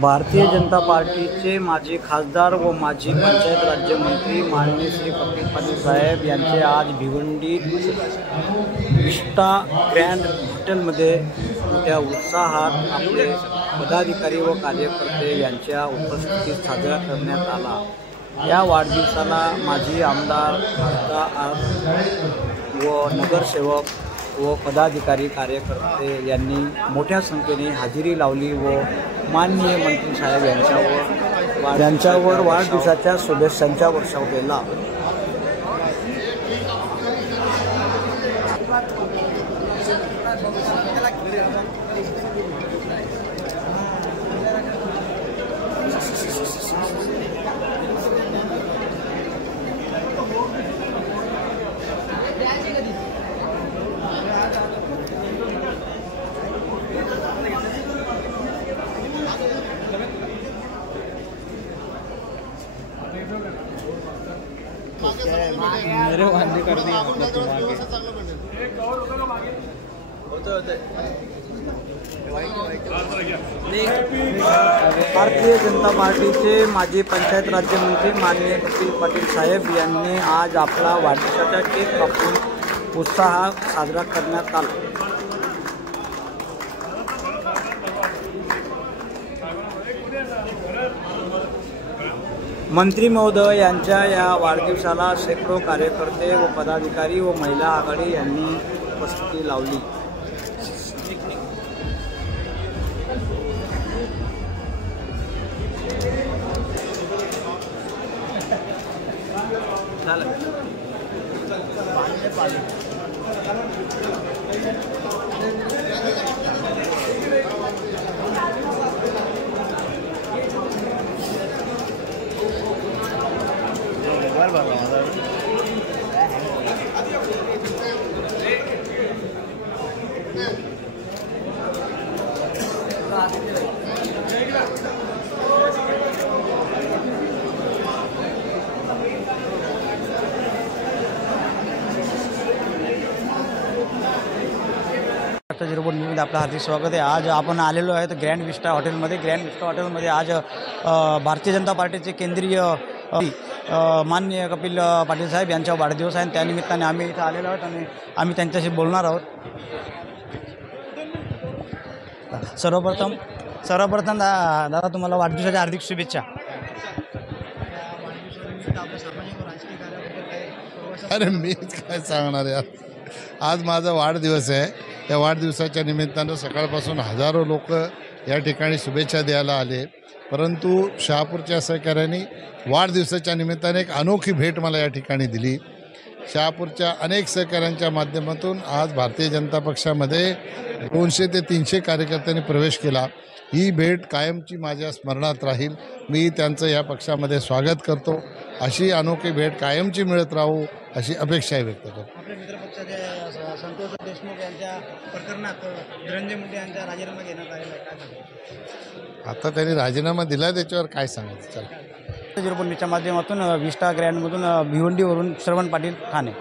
भारतीय जनता पार्टीचे माजी खासदार व माजी पंचायत राज्यमंत्री माननीय श्री कपिल पाटील साहेब यांचे आज भिवंडी विस्टा ग्रँड हॉटेलमध्ये मोठ्या उत्साहात आपले पदाधिकारी व कार्यकर्ते यांच्या उपस्थितीत साजरा करण्यात आला। या वाढदिवसाला माजी आमदार, खासदार व नगरसेवक व पदाधिकारी कार्यकर्ते यांनी मोठ्या संख्येने हजेरी लावली व माननीय मंत्री साहेब यांच्यावर वाढदिवसाच्या शुभेच्छांचा वर्षाव केला। मेरे वांदे कर दिए भारतीय जनता पार्टीचे माजी पंचायत राज्यमंत्री माननीय कपिल पाटील साहेब यांनी आज आपला वाढदिवसाचा केक कापून उत्साहात साजरा करण्यात आला। मंत्री महोदय यांच्या या वाढदिवसाला शेकडो कार्यकर्ते व पदाधिकारी व महिला आघाडी यांनी उपस्थिती लावली। न्यूजमध्ये आपलं हार्दिक स्वागत आहे। आज आपण आलेलो आहे ग्रँड विस्टा हॉटेलमध्ये। ग्रँड विस्टा हॉटेलमध्ये आज भारतीय जनता पार्टीचे केंद्रीय माननीय कपिल पाटील साहेब यांचा वाढदिवस आहे। त्यानिमित्ताने आम्ही इथं आलेलो आहोत आणि आम्ही त्यांच्याशी बोलणार आहोत। सर्वप्रथम दादा तुम्हाला वाढदिवसाच्या हार्दिक शुभेच्छा। अरे मीच काय सांगणार यार, आज माझा वाढदिवस आहे। या वाढदिवसाच्या निमित्तानं सकाळपासून हजारो लोक या ठिकाणी शुभेच्छा द्यायला आले, परंतु शहापूरच्या सहकाऱ्यांनी वाढदिवसाच्या निमित्ताने एक अनोखी भेट मला या ठिकाणी दिली। शहापूरच्या अनेक सहकाऱ्यांच्या माध्यमातून आज भारतीय जनता पक्षामध्ये 200 ते 300 कार्यकर्त्यांनी प्रवेश केला। ही भेट कायमची माझ्या स्मरणात राहील। मी त्यांचं या पक्षामध्ये स्वागत करतो। अशी अनोखी भेट कायमची मिळत राहू अशी अपेक्षा व्यक्त करतो। आपल्या मित्रपक्षाचे संतोष देशमुख यांच्या प्रकरणात धनंजय मुंडे यांचा राजीनामा घेण्यात आलेला आहे। आता त्यांनी राजीनामा दिला, त्याच्यावर काय सांगायचं? चला, माध्यमातून विस्टा ग्रँडमधून भिवंडीवरून श्रवण पाटील ठाणे।